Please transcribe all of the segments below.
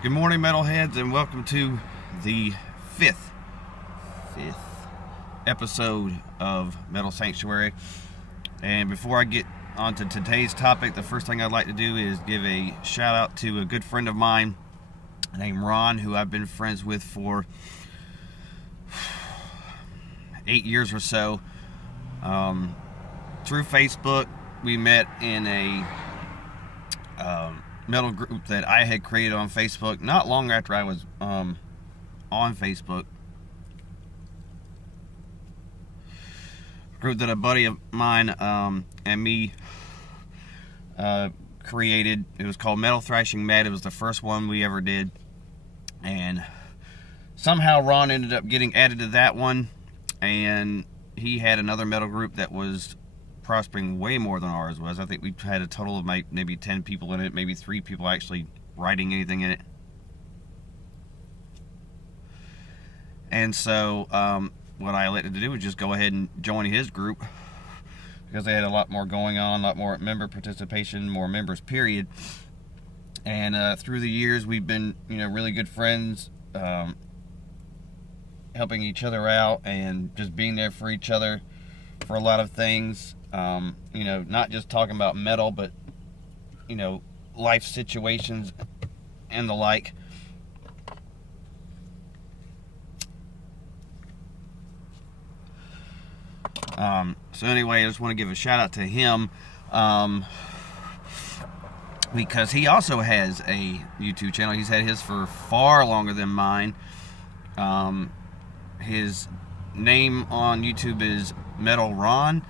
Good morning, metalheads, and welcome to the fifth episode of Metal Sanctuary. And before I get on to today's topic, the first thing I'd like to do is give a shout out to a good friend of mine named Ron, who I've been friends with for 8 years or so. Through Facebook, we met in a metal group that I had created on Facebook not long after I was on Facebook. Group that a buddy of mine and me created. It was called Metal Thrashing Mad. It was the first one we ever did, and somehow Ron ended up getting added to that one, and he had another metal group that was prospering way more than ours was. I think we had a total of maybe 10 people in it, maybe 3 people actually writing anything in it. And so what I elected to do was just go ahead and join his group, because they had a lot more going on, a lot more member participation, more members, period. And through the years, we've been, really good friends, helping each other out and just being there for each other for a lot of things. Not just talking about metal, but, life situations and the like. So anyway, I just want to give a shout out to him, because he also has a YouTube channel. He's had his for far longer than mine. His name on YouTube is Metal Ron.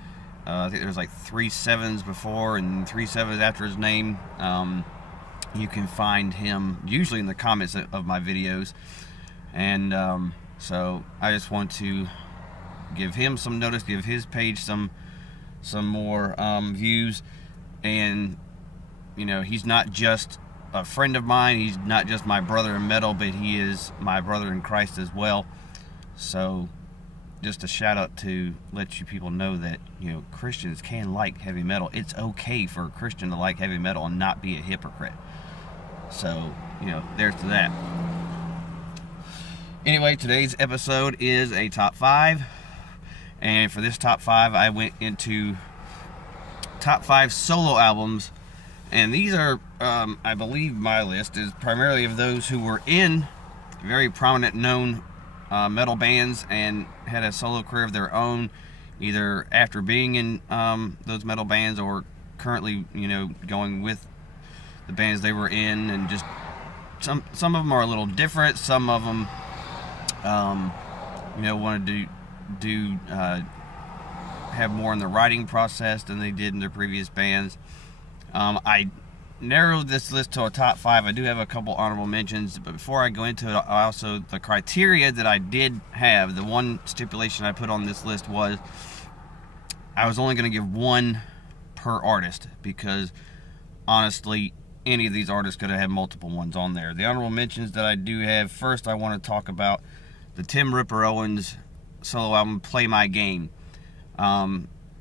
I think there's like 3 7s before and 3 7s after his name. You can find him usually in the comments of my videos. And so I just want to give him some notice, give his page some more views. And he's not just a friend of mine, he's not just my brother in metal, but he is my brother in Christ as well. So just a shout out to let you people know that Christians can like heavy metal. It's okay for a Christian to like heavy metal and not be a hypocrite. So there's to that. Anyway, today's episode is a top 5. And for this top 5, I went into top 5 solo albums. And these are, I believe my list is primarily of those who were in very prominent, known metal bands and had a solo career of their own, either after being in those metal bands or currently, going with the bands they were in. And just some of them are a little different. Some of them, wanted to have more in the writing process than they did in their previous bands. I narrowed this list to a top 5. I do have a couple honorable mentions, but before I go into it, the criteria that I did have, the one stipulation I put on this list was I was only going to give one per artist, because honestly, any of these artists could have had multiple ones on there. The honorable mentions that I do have, first I want to talk about the Tim Ripper Owens solo album, Play My Game.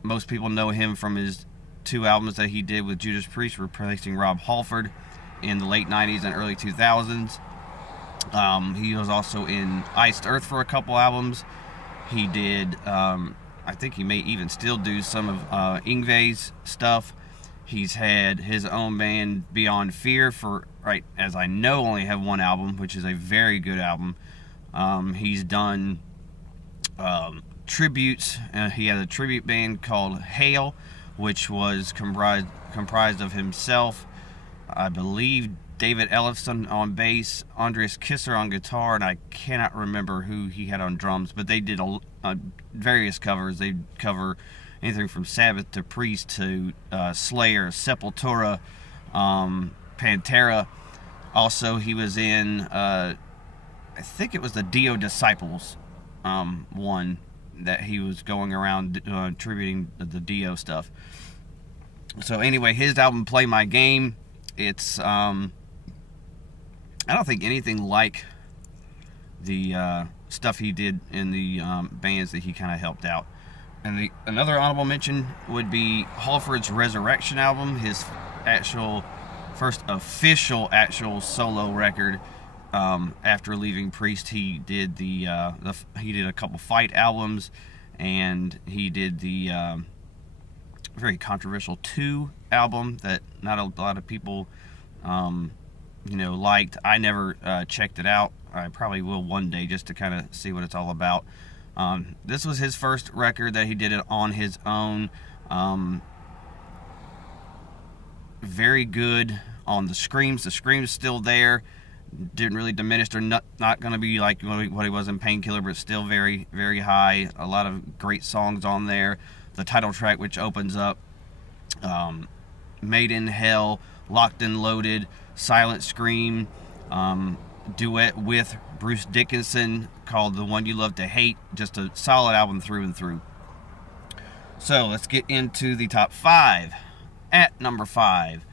Most people know him from his 2 albums that he did with Judas Priest, replacing Rob Halford in the late 90s and early 2000s. He was also in Iced Earth for a couple albums. He did, I think he may even still do some of Yngwie's stuff. He's had his own band, Beyond Fear, for, right as I know, only have 1 album, which is a very good album. He's done tributes. He had a tribute band called Hail, which was comprised of himself, I believe David Ellefson on bass, Andreas Kisser on guitar, and I cannot remember who he had on drums, but they did various covers. They cover anything from Sabbath to Priest to Slayer, Sepultura, Pantera. Also, he was in, I think it was the Dio Disciples one, that he was going around tributing the Dio stuff. So anyway, his album Play My Game, it's I don't think anything like the stuff he did in the bands that he kind of helped out. And another honorable mention would be Halford's Resurrection album, his first official solo record. After leaving Priest, he did he did a couple Fight albums, and he did the very controversial 2 album that not a lot of people liked. I never checked it out. I probably will one day just to kind of see what it's all about. This was his first record that he did it on his own. Very good on the screams. The screams still there. Didn't really diminish. They're not going to be like what he was in Painkiller, but still very, very high. A lot of great songs on there. The title track, which opens up, Made in Hell, Locked and Loaded, Silent Scream, duet with Bruce Dickinson called The One You Love to Hate. Just a solid album through and through. So let's get into the top 5. At number 5,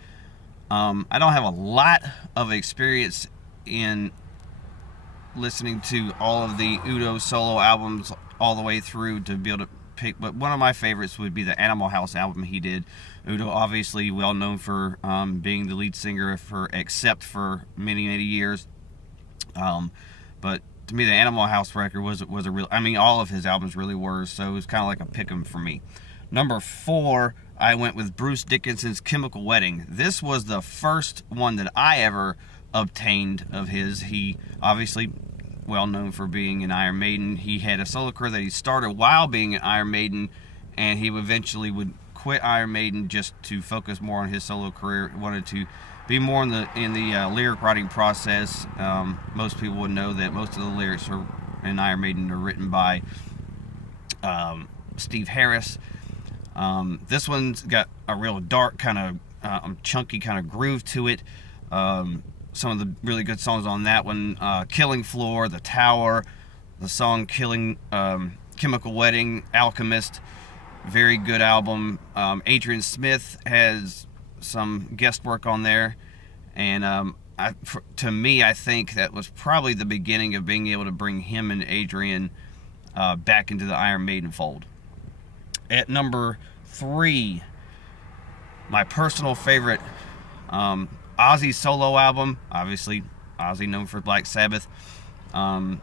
I don't have a lot of experience in listening to all of the Udo solo albums all the way through to be able to pick, but one of my favorites would be the Animal House album he did. Udo, obviously well known for being the lead singer for Accept for many, many years. But to me, the Animal House record was a real, all of his albums really were, so it was kind of like a pick 'em for me. Number 4, I went with Bruce Dickinson's Chemical Wedding. This was the first one that I ever obtained of his. He obviously well known for being in Iron Maiden. He had a solo career that he started while being in Iron Maiden, and he eventually would quit Iron Maiden just to focus more on his solo career. He wanted to be more in the lyric writing process. Most people would know that most of the lyrics in Iron Maiden are written by Steve Harris. This one's got a real dark kind of chunky kind of groove to it. Some of the really good songs on that one, Killing Floor, The Tower, the song Chemical Wedding, Alchemist, very good album. Adrian Smith has some guest work on there, and to me, I think that was probably the beginning of being able to bring him and Adrian back into the Iron Maiden fold. At number 3, my personal favorite, Ozzy solo album. Obviously, Ozzy known for Black Sabbath. No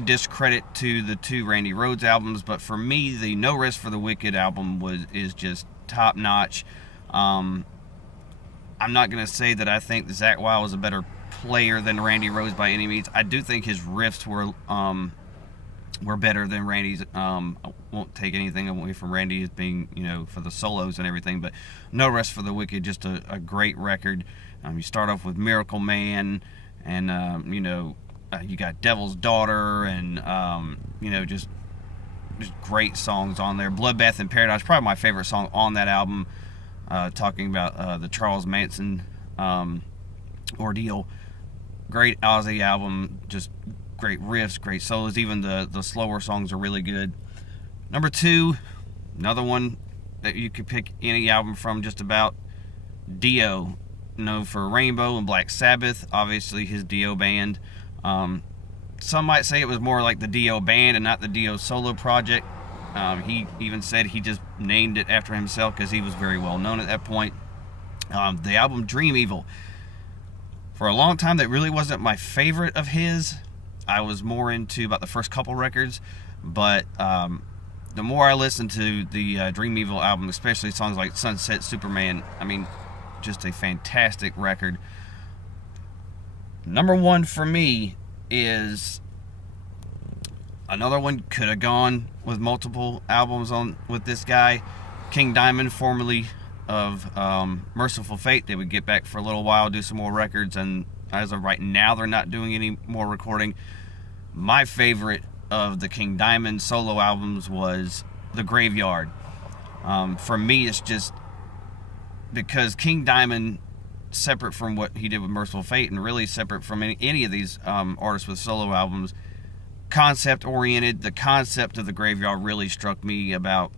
discredit to the 2 Randy Rhoads albums, but for me, the No Rest for the Wicked album is just top notch. I'm not going to say that I think that Zakk Wylde was a better player than Randy Rhoads by any means. I do think his riffs were better than Randy's. I won't take anything away from Randy as being, for the solos and everything, but No Rest for the Wicked, just a great record. You start off with Miracle Man, and you got Devil's Daughter, and just great songs on there. Bloodbath in Paradise, probably my favorite song on that album, talking about the Charles Manson ordeal. Great Ozzy album, just great riffs, great solos. Even the slower songs are really good. Number 2, another one that you could pick any album from just about, Dio, known for Rainbow and Black Sabbath, obviously his Dio band. Some might say it was more like the Dio band and not the Dio solo project. He even said he just named it after himself because he was very well known at that point. The album Dream Evil, for a long time that really wasn't my favorite of his. I was more into about the first couple records, but the more I listened to the Dream Evil album, especially songs like Sunset Superman, just a fantastic record. Number 1 for me is another one, could have gone with multiple albums with this guy, King Diamond, formerly of Merciful Fate. They would get back for a little while, do some more records, and as of right now, they're not doing any more recording. My favorite of the King Diamond solo albums was The Graveyard. For me, it's just because King Diamond, separate from what he did with Merciful Fate, and really separate from any of these artists with solo albums, concept-oriented. The concept of The Graveyard really struck me about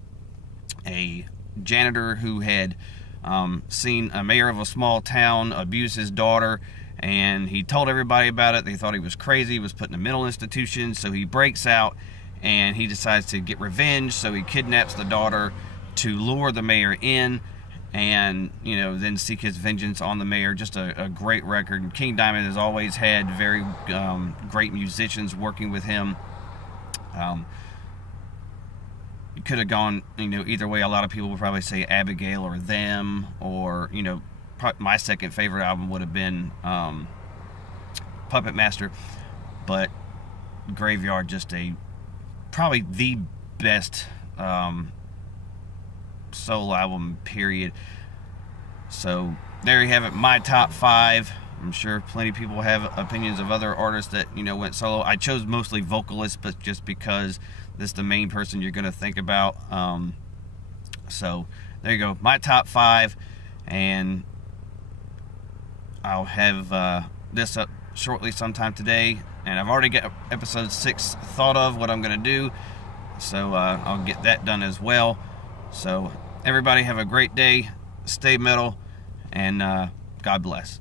a janitor who had seen a mayor of a small town abuse his daughter, and he told everybody about it. They thought he was crazy. He was put in a mental institution, so he breaks out, and he decides to get revenge, so he kidnaps the daughter to lure the mayor in, and then Seek His Vengeance on the Mayor. Just a great record. King Diamond has always had very great musicians working with him. You could have gone either way. A lot of people would probably say Abigail or Them, or my second favorite album would have been Puppet Master, but Graveyard, just probably the best solo album, period. So there you have it, my top 5. I'm sure plenty of people have opinions of other artists that went solo. I chose mostly vocalists, but just because this is the main person you're going to think about. So there you go, my top 5, and I'll have this up shortly sometime today, and I've already got episode 6 thought of what I'm going to do, so I'll get that done as well. So everybody have a great day, stay metal, and God bless.